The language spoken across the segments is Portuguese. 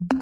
Olá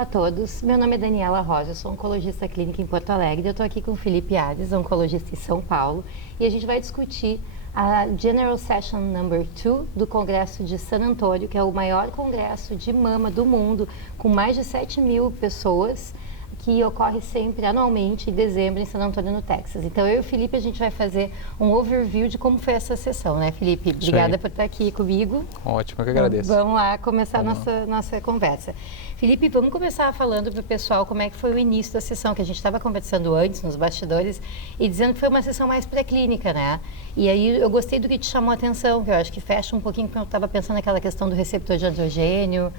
a todos, meu nome é Daniela Rosa, eu sou oncologista clínica em Porto Alegre. Eu estou aqui com o Felipe Ades, oncologista em São Paulo, e a gente vai discutir a General Session Number 2 do Congresso de San Antonio, que é o maior congresso de mama do mundo, com mais de 7.000 pessoas, que ocorre sempre anualmente em dezembro em San Antonio, no Texas. Então eu e o Felipe, a gente vai fazer um overview de como foi essa sessão, né, Felipe? Obrigada por estar aqui comigo. Ótimo, eu que agradeço. Vamos lá começar a nossa conversa. Felipe, vamos começar falando para o pessoal como é que foi o início da sessão, que a gente estava conversando antes, nos bastidores, e dizendo que foi uma sessão mais pré-clínica, né? E aí eu gostei do que te chamou a atenção, que eu acho que fecha um pouquinho, porque eu estava pensando naquela questão do receptor de androgênio.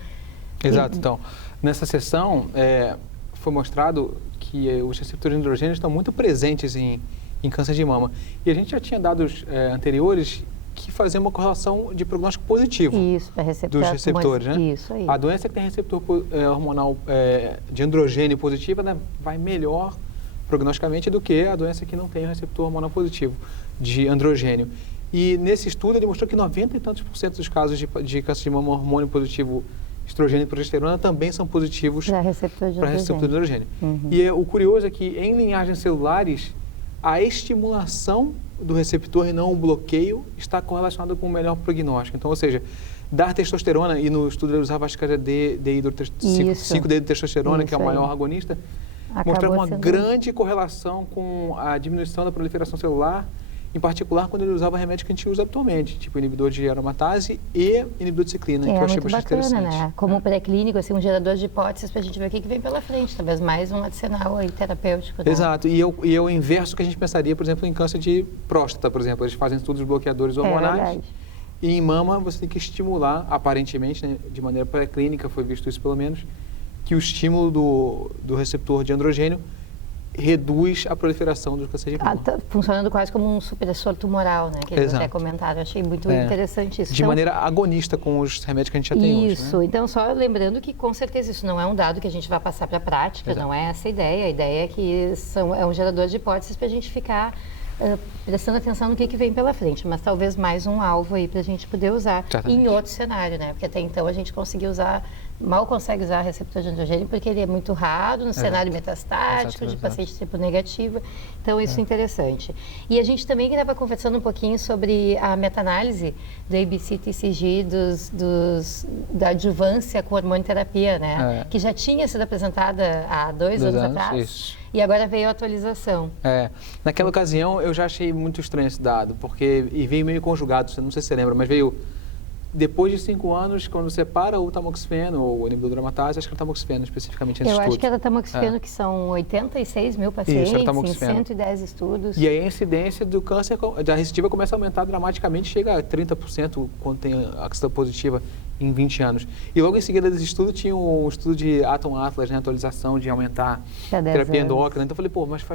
Exato, então, nessa sessão foi mostrado que os receptores de androgênio estão muito presentes em câncer de mama. E a gente já tinha dados anteriores que faziam uma correlação de prognóstico positivo dos receptores, né? Isso aí. A doença que tem receptor hormonal de androgênio positivo, né, vai melhor prognosticamente do que a doença que não tem o receptor hormonal positivo de androgênio. E nesse estudo ele mostrou que 90 e tantos % dos casos de câncer de mama hormônio positivo, estrogênio e progesterona, também são positivos para receptor de androgênio. Uhum. E o curioso é que em linhagens celulares, a estimulação do receptor e não o bloqueio está correlacionado com o melhor prognóstico. Então, ou seja, dar testosterona, e no estudo ele usava acho que era 5-D-testosterona, que é o maior agonista, mostrava uma grande correlação com a diminuição da proliferação celular, em particular quando ele usava remédio que a gente usa atualmente, tipo inibidor de aromatase e inibidor de ciclina, que eu achei bastante interessante. Né? Como pré-clínico, assim, um gerador de hipóteses para a gente ver o que vem pela frente, talvez mais um adicional aí terapêutico. Né? Exato, e é o inverso que a gente pensaria, por exemplo, em câncer de próstata, por exemplo. Eles fazem estudos bloqueadores hormonais e em mama você tem que estimular, aparentemente, né, de maneira pré-clínica, foi visto isso pelo menos, que o estímulo do receptor de androgênio reduz a proliferação do câncer de mama. Funcionando quase como um supressor tumoral, né? Que eles até comentaram. Achei muito interessante isso. De maneira agonista com os remédios que a gente já tem hoje. Isso. Né? Então, só lembrando que, com certeza, isso não é um dado que a gente vai passar para a prática, não é essa a ideia. A ideia é que é um gerador de hipóteses para a gente ficar prestando atenção no que vem pela frente, mas talvez mais um alvo aí para a gente poder usar em outro cenário, né? Porque até então a gente conseguiu usar, mal consegue usar receptor de androgênio porque ele é muito raro no cenário metastático, de paciente tipo negativa, então isso é interessante. E a gente também estava conversando um pouquinho sobre a meta-análise do ABC-TCG da adjuvância com hormonioterapia, né? Que já tinha sido apresentada há 2 anos atrás. Isso. E agora veio a atualização. Naquela ocasião eu já achei muito estranho esse dado, porque veio meio conjugado, não sei se você lembra, mas veio depois de 5 anos, quando você para o tamoxifeno, ou o inibidor de aromatase, acho que era o tamoxifeno especificamente nesse estudo. Eu acho que era tamoxifeno, que são 86 mil pacientes em 110 estudos. E aí a incidência do câncer, da recidiva começa a aumentar dramaticamente, chega a 30% quando tem a questão positiva em 20 anos. E logo em seguida desse estudo tinha um estudo de Atom Atlas, né, atualização de aumentar a terapia endócrina. Então eu falei, pô, mas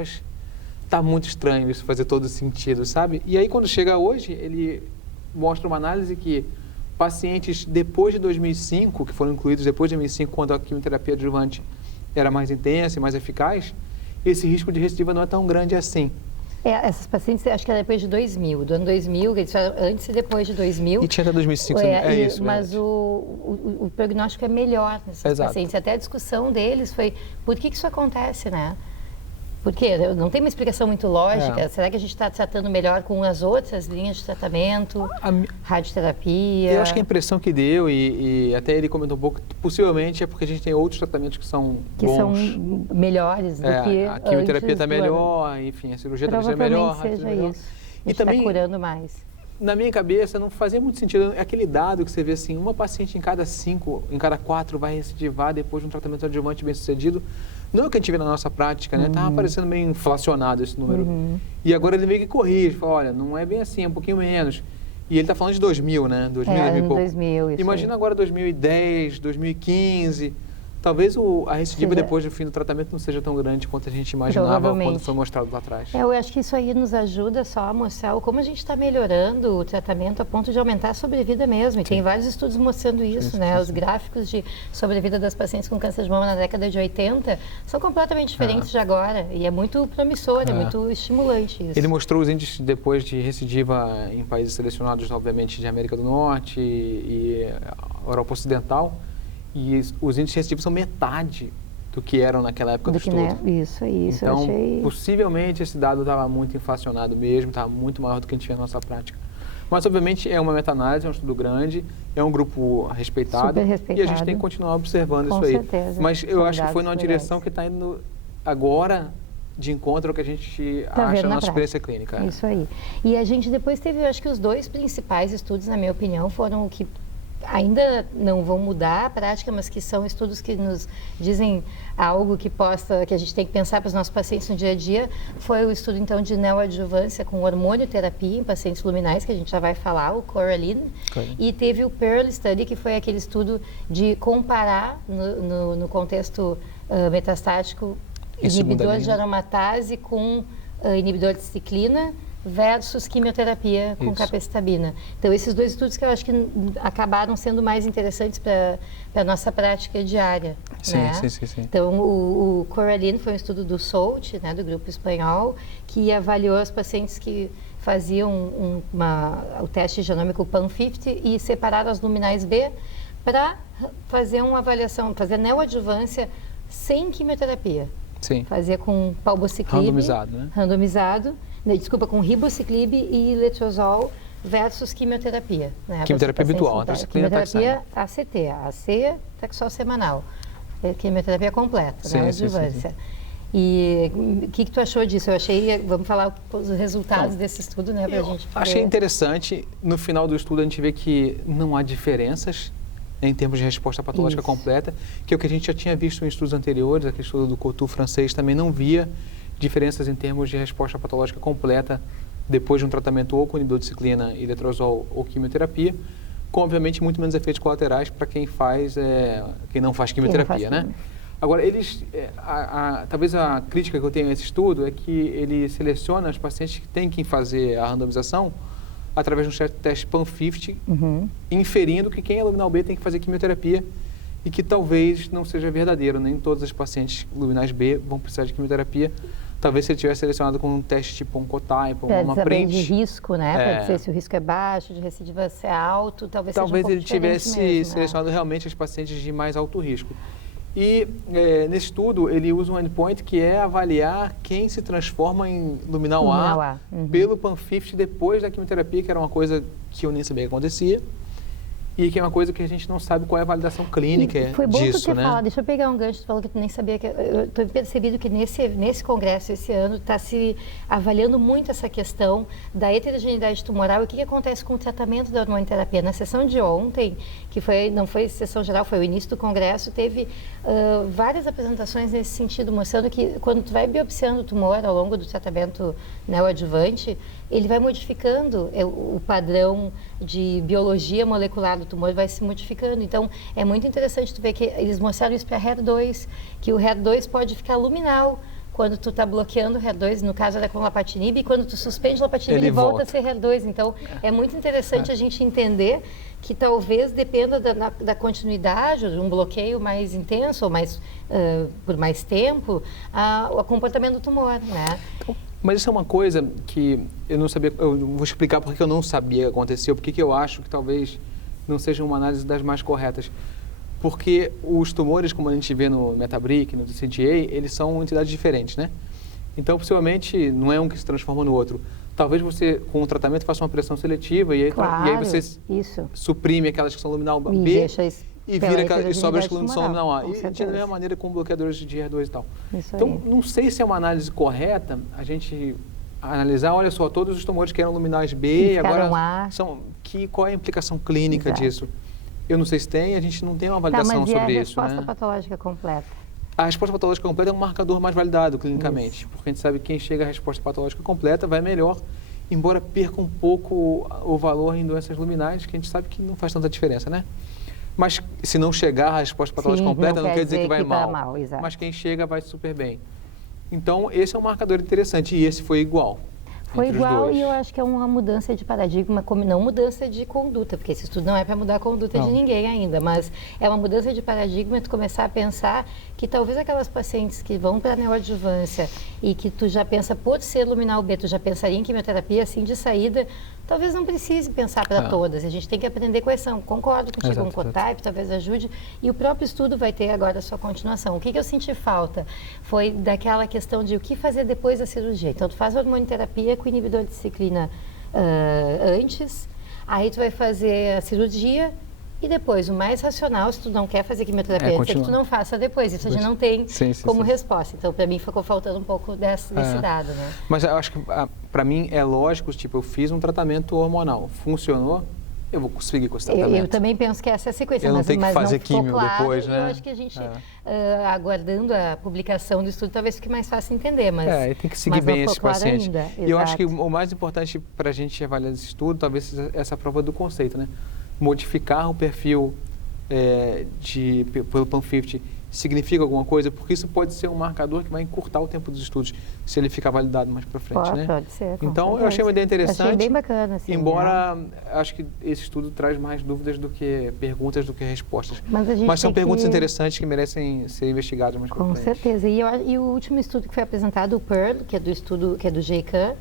tá muito estranho isso fazer todo sentido, sabe? E aí quando chega hoje, ele mostra uma análise que pacientes depois de 2005, que foram incluídos depois de 2005, quando a quimioterapia adjuvante era mais intensa e mais eficaz, esse risco de recidiva não é tão grande assim. Essas pacientes, acho que era depois de 2000, do ano 2000, antes e depois de 2000. E tinha até 2005, isso. Mas o prognóstico é melhor nesses pacientes. Até a discussão deles foi, por que isso acontece, né? Porque não tem uma explicação muito lógica. Será que a gente está tratando melhor com as outras linhas de tratamento? Radioterapia? Eu acho que a impressão que deu, e até ele comentou um pouco, possivelmente é porque a gente tem outros tratamentos que são bons. Que são melhores do que a quimioterapia está melhor, enfim, a cirurgia talvez seja melhor. Seja isso. A gente está curando mais. Na minha cabeça, não fazia muito sentido aquele dado que você vê assim, uma paciente em cada 5, em cada 4 vai recidivar depois de um tratamento adjuvante bem sucedido. Não é o que a gente vê na nossa prática, né? Estava parecendo meio inflacionado esse número. E agora ele meio que corrige, fala, olha, não é bem assim, é um pouquinho menos. E ele está falando de 2000, né? 2000 e pouco. 2000, isso. Imagina agora 2010, 2015, talvez a recidiva depois do fim do tratamento não seja tão grande quanto a gente imaginava quando foi mostrado lá atrás. Eu acho que isso aí nos ajuda só a mostrar como a gente está melhorando o tratamento a ponto de aumentar a sobrevida mesmo. E tem vários estudos mostrando isso, né? Os gráficos de sobrevida das pacientes com câncer de mama na década de 80 são completamente diferentes de agora. E é muito promissor, é muito estimulante isso. Ele mostrou os índices depois de recidiva em países selecionados, obviamente, de América do Norte e Europa Ocidental. E os índices restritivos são metade do que eram naquela época do estudo. Isso. Então, eu achei... possivelmente, esse dado estava muito inflacionado mesmo, estava muito maior do que a gente vê na nossa prática. Mas, obviamente, é uma meta-análise, é um estudo grande, é um grupo respeitado. Super respeitado. E a gente tem que continuar observando Com isso aí. certeza. Mas eu acho que foi numa legais. direção que está indo agora de encontro ao que a gente acha na nossa experiência clínica. Isso aí. E a gente depois teve, eu acho que os dois principais estudos, na minha opinião, foram o que ainda não vão mudar a prática, mas que são estudos que nos dizem algo que a gente tem que pensar para os nossos pacientes no dia a dia. Foi o estudo, então, de neoadjuvância com hormonioterapia em pacientes luminais, que a gente já vai falar, o Coraline. E teve o Pearl Study, que foi aquele estudo de comparar, no contexto metastático, inibidor de aromatase com inibidor de ciclina versus quimioterapia com capecitabina. Então, esses dois estudos que eu acho que acabaram sendo mais interessantes para a nossa prática diária. Sim. Então, o Coraline foi um estudo do SOLT, né, do grupo espanhol, que avaliou os pacientes que faziam o teste genômico PAM50 e separaram as luminais B para fazer uma avaliação, fazer neoadjuvância sem quimioterapia. Sim. Fazia com palbociclib. Randomizado, né? Randomizado. Desculpa, com ribociclib e letrozol versus quimioterapia. Né? Quimioterapia habitual, quimioterapia ACT, AC, taxol semanal. Quimioterapia completa, né? Adjuvância. E o que tu achou disso? Eu achei, vamos falar os resultados desse estudo, né? Pra gente poder... Achei interessante. No final do estudo, a gente vê que não há diferenças em termos de resposta patológica completa, que é o que a gente já tinha visto em estudos anteriores, aquele estudo do Coutu francês também não via diferenças em termos de resposta patológica completa depois de um tratamento ou com inibidor de ciclina e letrozol ou quimioterapia, com obviamente muito menos efeitos colaterais para quem não faz quimioterapia, né? Agora, talvez a crítica que eu tenho a esse estudo é que ele seleciona os pacientes que têm que fazer a randomização através de um teste PAM50, inferindo que quem é luminal B tem que fazer quimioterapia e que talvez não seja verdadeiro. Nem todos os pacientes luminais B vão precisar de quimioterapia. Talvez se ele tivesse selecionado com um teste tipo um Cotype, uma print... de risco, né? Para dizer se o risco é baixo, de recidiva ser alto, talvez seja um pouco ele tivesse mesmo, selecionado realmente os pacientes de mais alto risco. E nesse estudo, ele usa um endpoint que é avaliar quem se transforma em luminal A pelo PAM50 depois da quimioterapia, que era uma coisa que eu nem sabia que acontecia. E que é uma coisa que a gente não sabe qual é a validação clínica disso, né? Foi bom tu ter falado. Deixa eu pegar um gancho, tu falou que tu nem sabia. Eu tenho percebido que nesse congresso, esse ano, está se avaliando muito essa questão da heterogeneidade tumoral e o que acontece com o tratamento da hormonioterapia. Na sessão de ontem, que não foi sessão geral, foi o início do congresso, teve várias apresentações nesse sentido, mostrando que quando tu vai biopsiando o tumor ao longo do tratamento neoadjuvante, ele vai modificando o padrão de biologia molecular do tumor, vai se modificando. Então, é muito interessante tu ver que eles mostraram isso para HER2, que o HER2 pode ficar luminal quando tu está bloqueando o HER2, no caso era com lapatinib, e quando tu suspende o lapatinib, ele volta a ser HER2. Então, é muito interessante a gente entender que talvez dependa da continuidade, de um bloqueio mais intenso, ou por mais tempo, o comportamento do tumor, né? Mas isso é uma coisa que eu não sabia, eu vou explicar porque eu não sabia que aconteceu, porque eu acho que talvez não seja uma análise das mais corretas. Porque os tumores, como a gente vê no Metabric, no TCGA, eles são entidades diferentes, né? Então, possivelmente, não é um que se transforma no outro. Talvez você, com o tratamento, faça uma pressão seletiva e aí, você suprime aquelas que são luminal B e sobra as que são luminal A. E de mesma maneira com bloqueadores de HER2 e tal. Então, não sei se é uma análise correta a gente analisar, olha só, todos os tumores que eram luminais B, agora qual é a implicação clínica disso? Eu não sei se tem, a gente não tem uma validação sobre isso. Mas e a resposta patológica completa? A resposta patológica completa é um marcador mais validado clinicamente, porque a gente sabe que quem chega à resposta patológica completa vai melhor, embora perca um pouco o valor em doenças luminais, que a gente sabe que não faz tanta diferença, né? Mas se não chegar a resposta patológica completa, não quer dizer que vai mal. mal, exato. Mas quem chega vai super bem. Então, esse é um marcador interessante e esse foi igual. Foi igual e eu acho que é uma mudança de paradigma, não mudança de conduta, porque esse estudo não é para mudar a conduta de ninguém ainda, mas é uma mudança de paradigma de começar a pensar que talvez aquelas pacientes que vão para a neoadjuvância e que tu já pensa, pode ser luminal B, tu já pensaria em quimioterapia assim de saída, talvez não precise pensar para todas, a gente tem que aprender quais são. Concordo contigo, um cotype talvez ajude, e o próprio estudo vai ter agora a sua continuação. O que eu senti falta foi daquela questão de o que fazer depois da cirurgia. Então, tu faz hormonioterapia com inibidor de ciclina antes, aí tu vai fazer a cirurgia e depois, o mais racional, se tu não quer fazer quimioterapia antes, é que tu não faça depois. Isso a gente não tem como resposta. Então, para mim, ficou faltando um pouco desse dado, né? Mas eu acho que, para mim, é lógico, tipo, eu fiz um tratamento hormonal, funcionou, eu vou conseguir com esse tratamento. Eu também penso que essa é a sequência, eu não mas tenho que fazer químio claro, depois, né? Eu acho que a gente, aguardando a publicação do estudo, talvez fique mais fácil entender, mas tem que seguir bem esse paciente. Ainda. E eu acho que o mais importante para a gente avaliar esse estudo, talvez seja essa prova do conceito, né? Modificar o perfil pelo PAM50 significa alguma coisa? Porque isso pode ser um marcador que vai encurtar o tempo dos estudos, se ele ficar validado mais para frente, né? Pode ser. Então, eu achei uma ideia interessante. Achei bem bacana, sim. Embora, acho que esse estudo traz mais dúvidas do que perguntas, do que respostas. Mas são perguntas interessantes que merecem ser investigadas mais para frente. Com certeza. E o último estudo que foi apresentado, o PEARL, que é do GEICAM,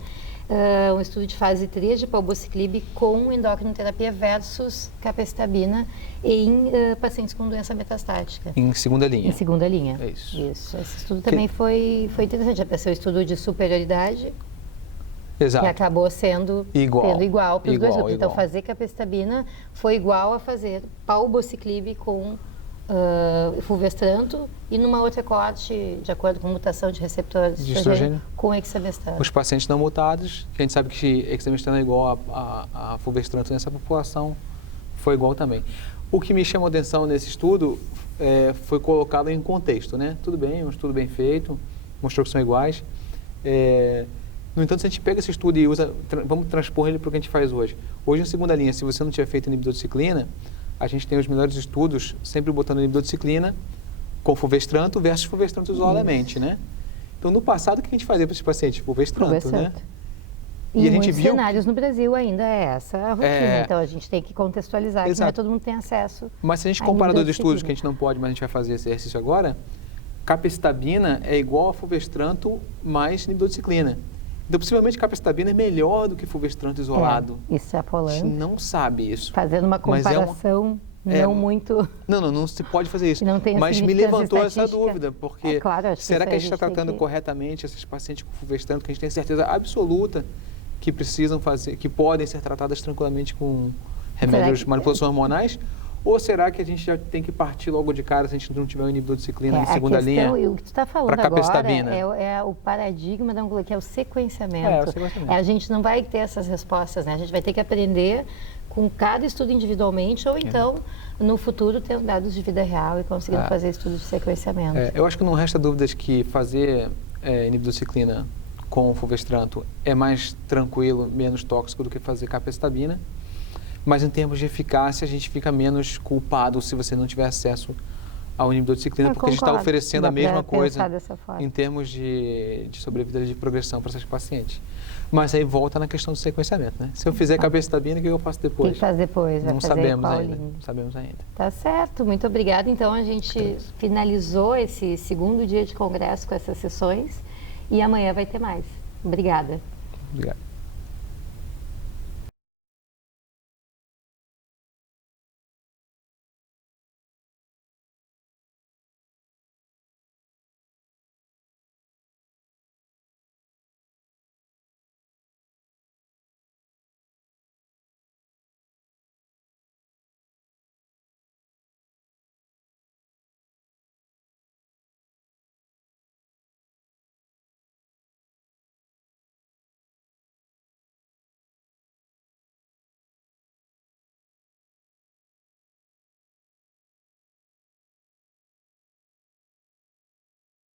um estudo de fase 3 de palbociclib com endocrinoterapia versus capecitabina em pacientes com doença metastática. Em segunda linha. Em segunda linha. É isso. Esse estudo também foi interessante. Apareceu o estudo de superioridade, exato, que acabou sendo igual para os dois grupos. Então, fazer capecitabina foi igual a fazer palbociclib com fulvestranto e numa outra corte, de acordo com mutação de receptores de estrogênio, com exemestano. Os pacientes não mutados, que a gente sabe que exemestano é igual a fulvestranto nessa população, foi igual também. O que me chamou a atenção nesse estudo foi colocado em contexto, né? Tudo bem, um estudo bem feito, mostrou que são iguais. No entanto, se a gente pega esse estudo e vamos transpor ele para o que a gente faz hoje. Hoje, em segunda linha, se você não tiver feito inibidor de ciclina, a gente tem os melhores estudos sempre botando inibidor de ciclina com fulvestranto versus fulvestranto isoladamente, né? Então, no passado, o que a gente fazia para esses pacientes? Fulvestranto, né? E a gente muitos cenários no Brasil ainda é essa a rotina, então a gente tem que contextualizar, que não é todo mundo tem acesso. Mas se a gente comparar dois estudos, que a gente não pode, mas a gente vai fazer esse exercício agora, capecitabina é igual a fulvestranto mais inibidor de ciclina. Então, possivelmente, capecitabina é melhor do que fulvestranto isolado. Extrapolando. A gente não sabe isso. Fazendo uma comparação não muito... Não se pode fazer isso. Não tem mas me levantou essa dúvida, porque claro, será que a gente está tratando corretamente esses pacientes com fulvestranto, que a gente tem certeza absoluta que precisam fazer, que podem ser tratadas tranquilamente com remédios de manipulação hormonais? Ou será que a gente já tem que partir logo de cara se a gente não tiver um inibidor de ciclina em segunda linha? E o que tu está falando agora é o paradigma da oncologia, que é o sequenciamento. A gente não vai ter essas respostas, né? A gente vai ter que aprender com cada estudo individualmente ou então, no futuro, tendo dados de vida real e conseguindo fazer estudos de sequenciamento. Eu acho que não resta dúvidas que fazer inibidor de ciclina com fulvestranto é mais tranquilo, menos tóxico do que fazer capecitabina. Mas em termos de eficácia, a gente fica menos culpado se você não tiver acesso ao inibidor de ciclina, porque a gente está oferecendo a mesma coisa em termos de sobrevida de progressão para esses pacientes. Mas aí volta na questão do sequenciamento, né? Se eu fizer capecitabina, o que eu faço depois? O que faz depois? Não sabemos ainda. Não sabemos ainda. Tá certo, muito obrigada. Então, a gente finalizou esse segundo dia de congresso com essas sessões e amanhã vai ter mais. Obrigada. Obrigado.